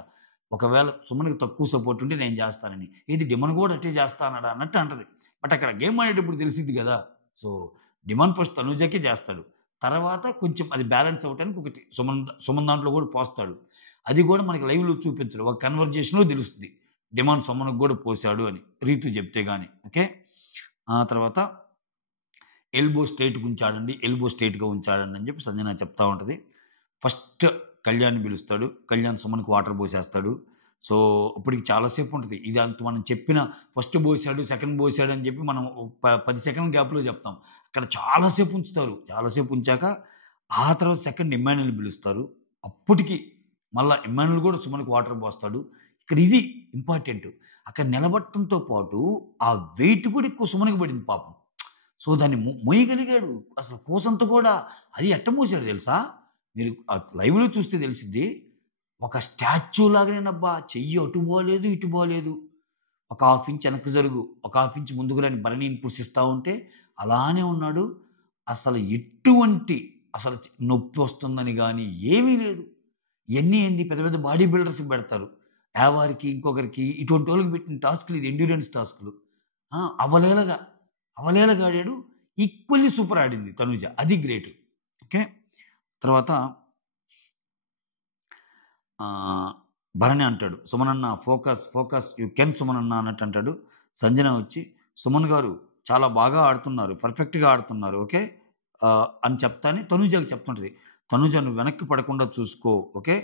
ఒకవేళ సుమన్‌కి తక్కువ సపోర్ట్ ఉంటే నేను చేస్తానని. ఏది డిమాండ్ కూడా అట్టే చేస్తా అన్నాడా అన్నట్టు అంటది. బట్ అక్కడ గేమ్ ఆడేటప్పుడు తెలిసిద్ది గదా! సో, డిమాండ్ ఫస్ట్ తనూజకే చేస్తాడు. తర్వాత కొంచెం అది బ్యాలెన్స్ అవ్వటానికి ఒకటి సుమన్ దాంట్లో కూడా పోస్తాడు. అది కూడా మనకి లైవ్‌లో చూపించడు. ఒక కన్వర్జేషన్‌లో తెలుస్తది. డిమాండ్ సుమన్‌కి కూడా పోసాడు అని. రీతు చెప్తే గాని. ఓకే. ఆ తర్వాత ఎల్బో స్ట్రెయిట్‌గా ఉంచాడండి. ఎల్బో స్ట్రెయిట్‌గా ఉంచాడండి అని చెప్పి సంజన చెప్తా ఉంటది. ఫస్ట్ కళ్యాణ్‌ని పిలుస్తాడు. కళ్యాణ్ సుమన్‌కి వాటర్ పోసేస్తాడు. సో, అప్పటికి చాలా సేపు ఉంటది. ఇది అంత మనం చెప్పిన ఫస్ట్ పోసాడు, సెకండ్ పోసాడు అని చెప్పి మనం 10 సెకన్ల గ్యాప్‌లో చెప్తాం. అక్కడ చాలా సేపు ఉంచుతారు. చాలా సేపు ఉంచాక ఆ తర్వాత సెకండ్ ఇమ్మాన్యుల్‌ని పిలుస్తారు. అప్పటికి మళ్ళా ఇమ్మాన్యుల్ కూడా సుమన్‌కి వాటర్ పోస్తాడు. ఇక్కడ ఇది ఇంపార్టెంట్. అక్కడ నిలబడటంతో పాటు ఆ వెయిట్ కూడా ఎక్కువ సుమన్‌కి పడింది పాపం. సో, దాన్ని మోయగలిగాడు. అసలు కూసంత కూడా అది ఎట్ట మోసాడో తెలుసా? మీరు లైవ్‌లో చూస్తే తెలిసిద్ది. ఒక స్టాచ్యూ లాగానేనబ్బా! చెయ్యి అటు బోలేదు, ఇటు బోలేదు. ఒక హాఫ్ ఇంచ్ వెనక్కి జరుగు, ఒక హాఫ్ ఇంచ్ ముందుకు రా అని భరణి ఇన్‌పుట్స్ ఇస్తా ఉంటే అలానే ఉన్నాడు. అసలు ఎటువంటి అసలు నొప్పొస్తుందని గాని ఏమీ లేదు. ఇయన్నీ ఏంది పెద్ద పెద్ద బాడీ బిల్డర్స్‌కి పెడతారు. యావారికి, ఇంకొకరికి ఇటువంటోళ్ళకి పెట్టిన టాస్క్‌లు ఇది ఎండ్యూరెన్స్ టాస్క్‌లు. ఆ! అవలీలగా ఆడాడు. ఈక్వల్లీ సూపర్ ఆడింది తనూజ. అది గ్రేట్. ఓకే. తర్వాత ఆహ్, భరణి అంటాడు. "సుమనన్న ఫోకస్ యూ కెన్ సుమనన్న" అన్నట్టు అంటాడు. సంజన వచ్చి, "సుమన్ గారు చాలా బాగా ఆడుతున్నారు. పర్ఫెక్ట్‌గా ఆడుతున్నారు. ఓకే." అని చెప్తానే తనూజకి చెప్తుంటది. "తనూజ నువ్వు వెనక్కి పడకుండా చూసుకో. ఓకే.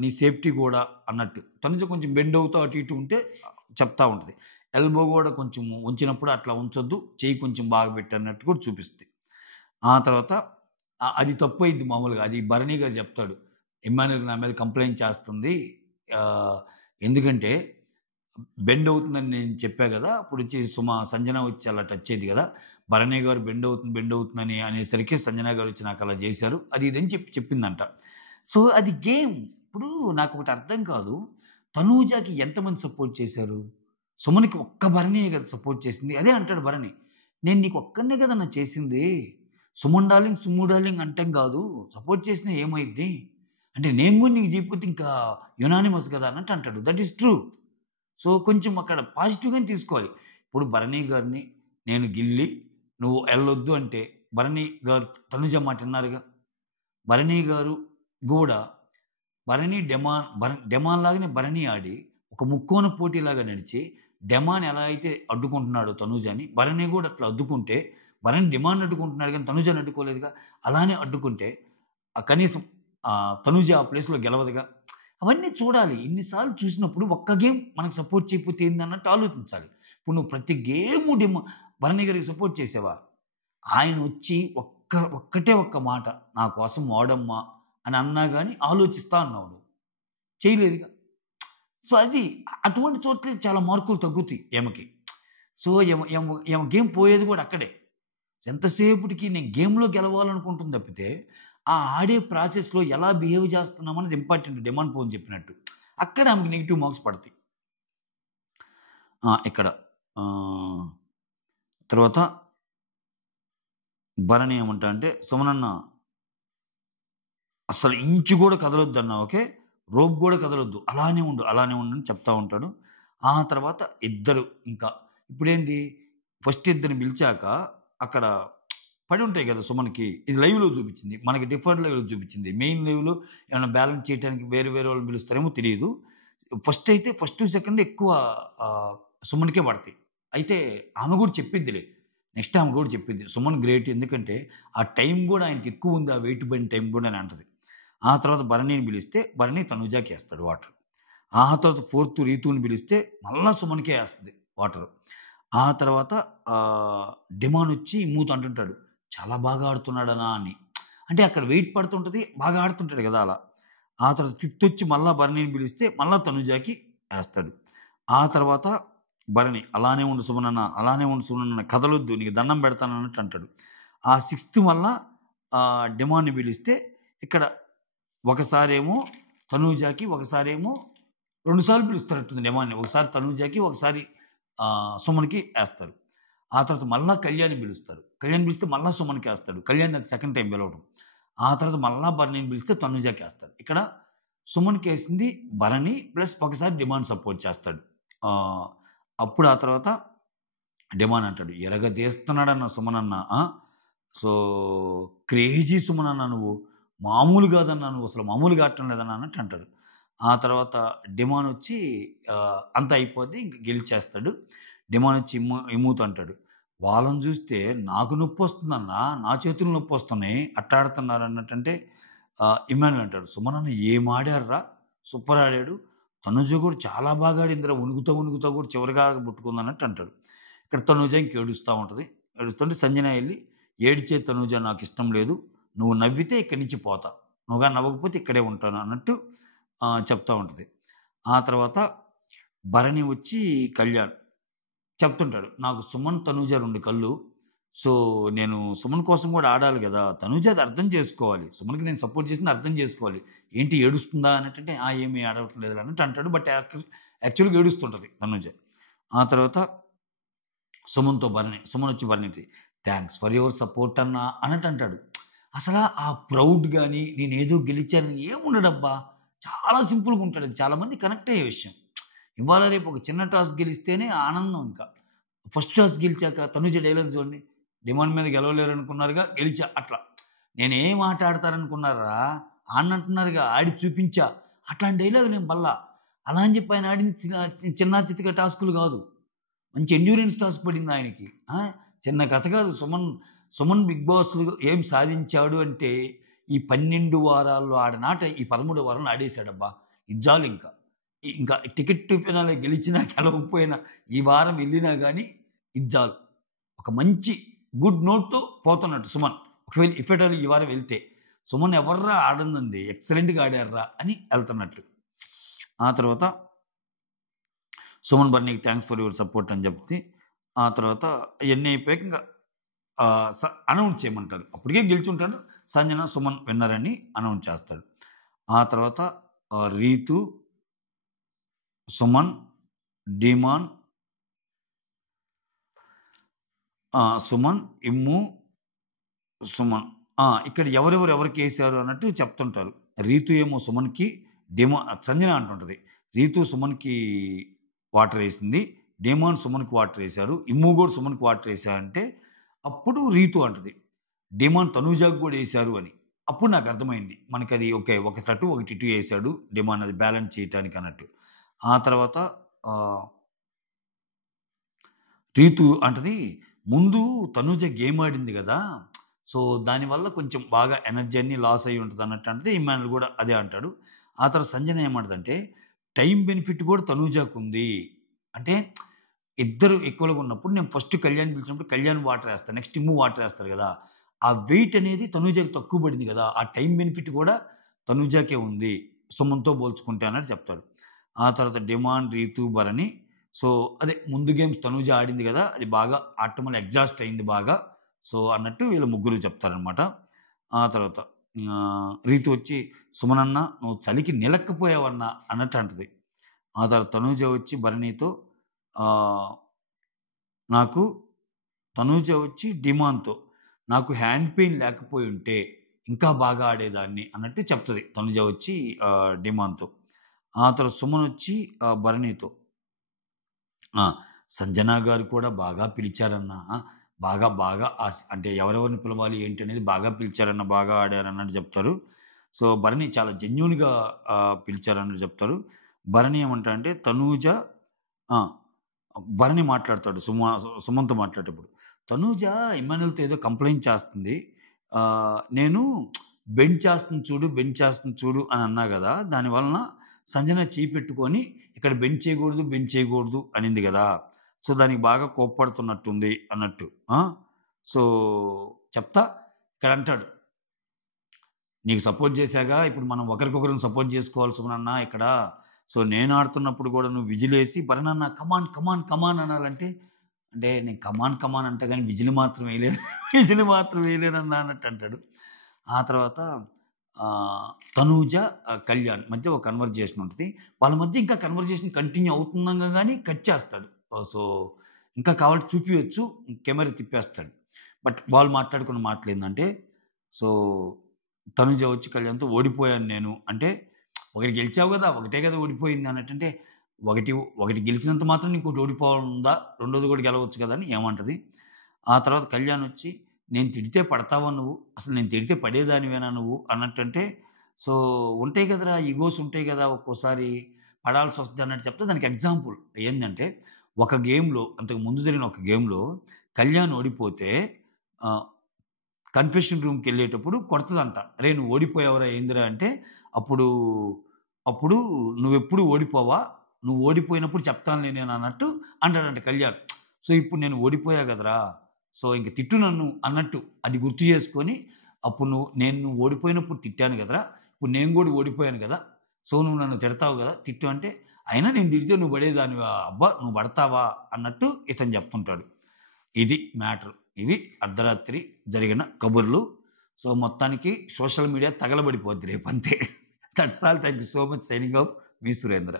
నీ సేఫ్టీ గూడా" అన్నట్టు. తనూజ కొంచెం బెండ్ అవుతూ అటు ఇటు ఉంటే చెప్తా ఉంటది. ఎల్బో గూడా కొంచెం ఉంచినప్పుడు అట్లా ఉంచొద్దు. చెయ్యి కొంచెం బాగా పెట్టు అన్నట్టు కూడా చూపిస్తది. ఆ తర్వాత అది తప్పయిద్ది మామూలుగా. అది భరణి గారు జెప్తాడు. "ఇమ్మాన్యుల్ నా మీద కంప్లెయింట్ చేస్తుంది. ఆహ్, ఎందుకంటే బెండ్ అవుతుందని నేను చెప్పా గదా! అప్పుడొచ్చి సంజన వచ్చి అలా టచ్ అయ్యిద్ది గదా! భరణి గారు బెండ్ అవుతుందని అనేసరికి సంజన గారొచ్చి నాకలా జేశారు." అది ఇది అని చెప్పిందంట. సో, అది గేమ్. ఇప్పుడు నాకొకటి అర్థం కాదు. తనూజకి ఎంతమంది సపోర్ట్ చేశారు? సుమన్‌కి ఒక్క భరణియే గదా సపోర్ట్ చేసింది. అదే అంటాడు భరణి. "నేను నీకు ఒక్కడినే గదన్నా చేసింది. సుమన్ డార్లింగ్, సుమ్ము డార్లింగ్ అంటం గాదు. సపోర్ట్ చేసినా ఏమైద్ది? అంటే నేను గూడా నీకు జెప్పొతే ఇంకా యునానిమస్ గదా!" అన్నట్టు అంటాడు. That is true. సో, కొంచెం అక్కడ పాజిటివ్‌గానే తీసుకోవాలి. ఇప్పుడు భరణి గారిని నేను గిల్లి, నువ్వు ఎళ్ళొద్దు అంటే, భరణి గారు తనుజ మాట ఇన్నారుగా. భరణి గారు గూడా డెమాన్ లాగానే భరణి ఆడి, ఒక ముక్కోన పోటీలాగా నడిచి, డెమాన్ ఎలా అయితే అడ్డుకుంటున్నాడో తనూజని, భరణి గూడా అట్లా అడ్డుకుంటే, భరణి డిమాండ్‌ని అడ్డుకుంటున్నాడు గానీ, తనూజని అడ్డుకోలేదుగా. అలానే అడ్డుకుంటే, కనీసం తనూజ ఆ ప్లేస్‌లో గెలవదుగా. అవన్నీ చూడాలి. ఇన్ని సార్లు చూసినప్పుడు ఒక్క గేమ్ మనకు సపోర్ట్ చేయకపోతే ఏందన్నట్టు ఆలోచించాలి. ఇప్పుడు నువ్వు ప్రతి గేము భరణి గారికి సపోర్ట్ చేసావా? ఆయన వచ్చి ఒక్కటే ఒక్క మాట, నా కోసం వాడమ్మా అని అన్నా గాని ఆలోచిస్తా అన్నావు నువ్వు. చేయలేదుగా. సో, అది అటువంటి చోట్లే చాలా మార్కులు తగ్గుతాయి ఈమెకి. సో, ఈమె గేమ్ పోయేది కూడా అక్కడే. ఎంతసేపటికి నేను గేమ్‌లో గెలవాలనుకుంటుంది తప్పితే, ఆ ఆడే ప్రాసెస్‌లో ఎలా బిహేవ్ చేస్తున్నామన్నది ఇంపార్టెంట్, డిమాండ్ పవన్ చెప్పినట్టు. అక్కడ ఆమెకి నెగెటివ్ మార్క్స్ పడతాయి. ఇక్కడ తర్వాత భరణి ఏమంటా అంటే, సుమనన్న అస్సలు ఇంచు కూడా కదలొద్దన్నా, ఓకే. రోప్ కూడా కదలొద్దు. అలానే ఉండు, అలానే ఉండు అని చెప్తా ఉంటాడు. ఆ తర్వాత ఇద్దరు ఇంకా ఇప్పుడేంది, ఫస్ట్ ఇద్దరిని పిలిచాక అక్కడ పడి ఉంటాయి కదా సుమన్‌కి. ఇది లైవ్‌లో చూపించింది. మనకి డిఫర్డ్ లైవ్‌లో చూపించింది. మెయిన్ లైవ్‌లో ఏమైనా బ్యాలెన్స్ చేయడానికి వేరే వేరే వాళ్ళని పిలుస్తారేమో తెలీదు. ఫస్ట్ అయితే ఫస్ట్, సెకండ్ ఎక్కువ సుమన్‌కే పడతాయి. అయితే ఆమె కూడా చెప్పిద్దిలే. నెక్స్ట్ ఆమె కూడా చెప్పిద్ది. సుమన్ గ్రేట్, ఎందుకంటే ఆ టైం కూడా ఆయనకి ఎక్కువ ఉంది. ఆ వెయిట్ పడిన టైం కూడా అని అంటది. ఆ తర్వాత భరణిని పిలిస్తే భరణి తనుజాకి ఏస్తాడు వాటర్. ఆ తర్వాత ఫోర్త్ రీతుని పిలిస్తే మళ్ళా సుమన్‌కే ఏస్తది వాటరు. ఆ తర్వాత డిమానొచ్చి ఇమ్ముతో అంటుంటాడు, చాలా బాగా ఆడుతున్నాడనా అని. అంటే అక్కడ వెయిట్ పడుతుంటది. బాగా ఆడుతుంటాడు గదా! అలా. ఆ తర్వాత ఫిఫ్త్ వచ్చి మళ్ళా భరణిని పిలిస్తే మళ్ళా తనుజాకి ఏస్తాడు. ఆ తర్వాత భరణి అలానే ఉండు సుమనన్న, అలానే ఉండు సుమనన్న, కదలొద్దు నీకు దండం పెడతానన్నట్టు అంటాడు. ఆ సిక్స్త్ మళ్ళా డిమాండ్‌ని పిలిస్తే ఇక్కడ ఒకసారేమో తనూజాకి, ఒకసారేమో 2 సార్లు పిలుస్తారట్టుంది డిమాండ్‌ని. ఒకసారి తనూజాకి, ఒకసారి సుమన్‌కి ఏస్తారు. ఆ తర్వాత మళ్ళా కళ్యాణ్‌ని పిలుస్తారు. కళ్యాణ్ పిలిస్తే మళ్ళా సుమన్‌కేస్తాడు. కళ్యాణ్ అది సెకండ్ టైమ్ పిలవడం. ఆ తర్వాత మళ్ళా భరణిని పిలిస్తే తనుజాకేస్తాడు. ఇక్కడ సుమన్‌కేసింది భరణి ప్లస్ ఒకసారి డిమాండ్ సపోర్ట్ చేస్తాడు. ఆహ్, అప్పుడు ఆ తర్వాత డిమాండ్ అంటాడు, "ఎరగదీస్తున్నాడన్న సుమనన్న. సో, క్రేజీ సుమనన్న నువ్వు. మామూలు కాదన్నా నువ్వు, అసలు మామూలుగా ఆడటం లేదన్నా" అన్నట్టు అంటాడు. ఆ తర్వాత డిమాండ్ వచ్చి అంతా అయిపోద్ది. ఇంక గెలిచేస్తాడు. డిమాండ్ వచ్చి ఇమ్ముతో అంటాడు, "వాళ్ళని చూస్తే నాకు నొప్పొస్తుందన్నా. నా చేతులు నొప్పొస్తున్నాయి. అట్ట ఆడుతున్నారు" అన్నట్టంటే ఇమ్మాన్యుల్ అంటాడు, "సుమనన్న ఏం ఆడార్రా! సూపర్ ఆడాడు. తనుజ కూడా చాలా బాగా ఆడిందిరా. వణుకుతా, వణుకుతా కూడా చివరిగా ముట్టుకుందన్నట్టు" అంటాడు. ఇక్కడ తనూజ ఇంక ఏడుస్తా ఉంటది. ఏడుస్తుంటే సంజన ఎళ్లి, "ఏడిచే తనూజ నాకిష్టం లేదు. నువ్వు నవ్వితే ఇక్కడి నుంచి పోతా. నువ్వు గాని నవ్వకపోతే ఇక్కడే ఉంటాను" అన్నట్టు చెప్తా ఉంటది. ఆ తర్వాత భరణి వచ్చి కళ్యాణ్ చెప్తుంటాడు, "నాకు సుమన్, తనూజ 2 కళ్ళు. సో, నేను సుమన్ కోసం కూడా ఆడాలి గదా! తనూజ అది అర్థం చేసుకోవాలి. సుమన్‌కి నేను సపోర్ట్ చేసింది అర్థం చేసుకోవాలి. ఏంటి ఏడుస్తుందా" అన్నట్టంటే, ఏమి ఏడవటం లేదులే" అన్నట్టు అంటాడు. బట్ యాక్చువల్‌గా ఏడుస్తుంటది తనూజ. ఆ తర్వాత సుమన్‌తో భరణి. సుమనొచ్చి భరణికి, "థాంక్స్ ఫర్ యువర్ సపోర్ట్ అన్నా" అన్నట్టు అంటాడు. అసలా ఆ ప్రౌడ్ గాని, నేనేదో గెలిచానని ఏముండడబ్బా! చాలా సింపుల్‌గా ఉంటాడు. అది చాలా మంది కనెక్ట్ అయ్యే విషయం. ఇవాళ రేపు ఒక చిన్న టాస్క్ గెలిస్తేనే ఆనందం ఇంకా. ఫస్ట్ టాస్ గెలిచాక తనుజ డైలాగ్ చూడండి. "డిమాండ్ మీద గెలవలేరనుకున్నారుగా, గెలిచా" అట్లా. "నేనేం ఆట ఆడతారనుకున్నార్రా? ఆడనంటున్నారుగా, ఆడి చూపించా" అట్లాంటి డైలాగ్ నేను బల్లా. అలా అని చెప్పి ఆయన ఆడింది చిన్నా చితక టాస్కులు గాదు. మంచి ఎండ్యూరెన్స్ టాస్క్ పడిందాయనకి. ఆ! చిన్న కథ కాదు. సుమన్ బిగ్ బాస్‌లో ఏం సాధించాడు అంటే, ఈ 12 వారాల్లో ఆడనాట ఈ 13 వారంలో ఆడేసాడబ్బా! ఇది చాలింక. ఇంకా టికెట్ టు ఫినాలే గెలిచినా, గెలవకపోయినా, ఈ వారం ఎళ్ళినా గాని ఇది చాలు. ఒక మంచి గుడ్ నోట్‌తో పోతున్నట్టు సుమన్. ఒకవేళ ఇఫ్ ఎట్ ఆల్ ఈ వారం వెళ్తే, సుమన్ ఎవర్రా ఆడనంది, ఎక్సలెంట్‌గా ఆడార్రా అని ఎళ్తున్నట్టు. ఆ తర్వాత సుమన్ బన్నీకి థాంక్స్ ఫర్ యువర్ సపోర్ట్ అని చెప్తే, ఆ తర్వాత ఇయన్నీ అయిపోయాక ఇంక అనౌన్స్ చేయమంటారు. అప్పటికే గెలిచుంటాడు. సంజన, సుమన్ విన్నర్ అని అనౌన్స్ చేస్తాడు. ఆ తర్వాత రీతు, సుమన్, డీమాన్, సుమన్, ఇమ్ము, సుమన్. ఇక్కడ ఎవరికేసారు అన్నట్టు చెప్తుంటారు. రీతు ఏమో సుమన్‌కి, సంజన అంటుంటది. రీతు సుమన్‌కి వాటరేసింది. డీమాన్ సుమన్‌కి వాటరేసారు. ఇమ్ము గూడా సుమన్‌కి వాటరేసారంటే, అప్పుడు రీతు అంటది, డీమాన్ తనూజాకి గూడా ఏసారు అని. అప్పుడు నాకర్థమైంది. మనకది ఓకే. ఒకటి అటు, ఒకటి ఇటు ఏసాడు. డీమాన్ అది బ్యాలెన్స్ చేయటానికి అన్నట్టు. ఆ తర్వాత ఆహ్, రీతు అంటది, "ముందు తనూజ గేమ్ ఆడింది గదా! సో, దానివల్ల కొంచెం బాగా ఎనర్జీ అన్నీ లాస్ అయ్యి ఉంటదన్నట్టు" అంటది. ఇమ్మానుల్ గూడా అదే అంటాడు. ఆ తర్వాత సంజన ఏమంటదంటే, "టైమ్ బెనిఫిట్ గూడా తనూజాకుంది. అంటే ఇద్దరు ఈక్వల్‌గా ఉన్నప్పుడు నేను ఫస్ట్ కళ్యాణ్ పిలిచినప్పుడు కళ్యాణ్ వాటర్ ఏస్తాను. నెక్స్ట్ టిమ్ము వాటర్ ఏస్తారు గదా! ఆ వెయిట్ అనేది తనూజకి తక్కువ పడింది గదా! ఆ టైమ్ బెనిఫిట్ కూడా తనూజకే ఉంది. సుమన్‌తో పోల్చుకుంటే అన్నట్టు చెప్తాడు. ఆ తర్వాత డిమాండ్, రీతు, భరణి. సో, అదే ముందు గేమ్స్ తనూజ ఆడింది గదా! అది బాగా ఆడటం వల్ల ఎగ్జాస్ట్ అయింది బాగా. సో, అన్నట్టు వీళ్ళు ముగ్గురు చెప్తారనమాట. ఆ తర్వాత రీతు వచ్చి సుమనన్న నువ్వు చలికి నిలక్కపోయావన్నా అన్నట్టు అంటది. ఆ తర్వాత తనూజ వచ్చి భరణితో ఆహ్, నాకు తనూజ వచ్చి డిమాండ్‌తో నాకు హ్యాండ్ పెయిన్ లేకపోయుంటే ఇంకా బాగా ఆడేదాన్ని అన్నట్టు చెప్తది. తనుజ వచ్చి డిమాండ్‌తో. ఆ తర్వాత సుమనొచ్చి భరణితో. ఆ! సంజన గారు కూడా బాగా పిలిచారన్నా. బాగా బాగా అంటే ఎవరెవరిని పిలవాలి ఏంటి అనేది బాగా పిలిచారన్న, బాగా ఆడారన్నట్టు చెప్తారు. సో, భరణి చాలా జెన్యూన్‌గా పిలిచారన్నట్టు చెప్తారు. భరణి ఏమంటాడంటే తనూజ ఆ! భరణి మాట్లాడతాడు సుమన్‌తో మాట్లాడేటప్పుడు. తనూజ ఇమ్మాన్యుయల్‌తో ఏదో కంప్లెయింట్ చేస్తుంది. నేను బెండ్ చేస్తుంది చూడు, బెండ్ చేస్తుంది చూడు అని అన్నా గదా! దాని వలన సంజన చెయ్యి పెట్టుకొని ఇక్కడ బెండ్ చేయకూడదు, బెండ్ చేయకూడదు అనింది గదా! సో, దానికి బాగా కోప్పడుతున్నట్టుంది అన్నట్టు. ఆ! సో, చెప్తా ఇక్కడంటాడు. నీకు సపోర్ట్ చేశాగా, ఇప్పుడు మనం ఒకరికొకరం సపోర్ట్ జేసుకోవాలి సుమనన్న ఇక్కడ. సో, నేను ఆడుతున్నప్పుడు గూడా నువ్వు విజిలేసి భరణన్న కమాన్, కమాన్, కమాన్ అనాలంటే, అంటే నేను కమాన్, కమాన్ అంటా గాని విజిల్ మాత్రం ఎయలేను. విజిల్ మాత్రం ఎయలేనన్నా అన్నట్టు అంటాడు. ఆ తర్వాత తనూజ, కళ్యాణ్ మధ్య ఒక కన్వర్జేషన్ ఉంటది. వాళ్ళ మధ్య ఇంకా కన్వర్జేషన్ కంటిన్యూ అవుతుందంగా గాని కట్ చేస్తాడు. సో, ఇంకా కావాలంటే చూపియొచ్చు. కెమెరా తిప్పేస్తాడు. బట్ వాళ్ళు మాట్లాడుకున్న మాటలేందంటే, సో, తనుజ వచ్చి కళ్యాణ్‌తో ఓడిపోయాను నేను. అంటే ఒకటి గెలిచావు గదా! ఒకటే గదా ఓడిపోయింది అన్నట్టంటే, ఒకటి ఒకటి గెలిచినంత మాత్రాన ఇంకోటి ఓడిపోవాలనుందా? రెండోది గూడా గెలవచ్చు గదా! అని ఏమంటది. ఆ తర్వాత కళ్యాణ్ వచ్చి, "నేను తిడితే పడతావా నువ్వు? అసలు నేను తిడితే పడేదానివేనా నువ్వు?" అన్నట్టంటే, సో, ఉంటాయి గదరా! ఇగోస్ ఉంటాయి గదా! ఒక్కోసారి పడాల్సొస్తది అన్నట్టు చెప్తే దానికి ఎగ్జాంపుల్ ఏందంటే, ఒక గేమ్‌లో అంతకు ముందు జరిగిన ఒక గేమ్‌లో కళ్యాణ్ ఓడిపోతే ఆహ్ కన్ఫెషన్ రూమ్‌కెళ్ళేటప్పుడు కొడతదంట. "అరేయ్! నువ్వు ఓడిపోయావురా ఏందిరా" అంటే, అప్పుడు, అప్పుడు "నువ్వెప్పుడు ఓడిపోవా? నువ్వు ఓడిపోయినప్పుడు చెప్తానులే నేను" అన్నట్టు అంటాడంట కళ్యాణ్. సో, ఇప్పుడు నేను ఓడిపోయా గదరా! సో, ఇంక తిట్టు నన్ను అన్నట్టు అది గుర్తు చేసుకొని, అప్పుడు నువ్వు ఓడిపోయినప్పుడు తిట్టాను గదరా! ఇప్పుడు నేను గూడా ఓడిపోయాను గదా! సో, నువ్వు నన్ను తిడతావు గదా! తిట్టు అంటే, అయినా నేను తిడితే నువ్వు పడేదానివా? అబ్బా! నువ్వు పడతావా? అన్నట్టు ఇతను చెప్తుంటాడు. ఇది మ్యాటర్. ఇవి అర్ధరాత్రి జరిగిన కబుర్లు. సో, మొత్తానికి సోషల్ మీడియా తగలబడిపోద్ది రేపంతే. That's all. Thank you so much. Signing off. మీ సురేంద్ర.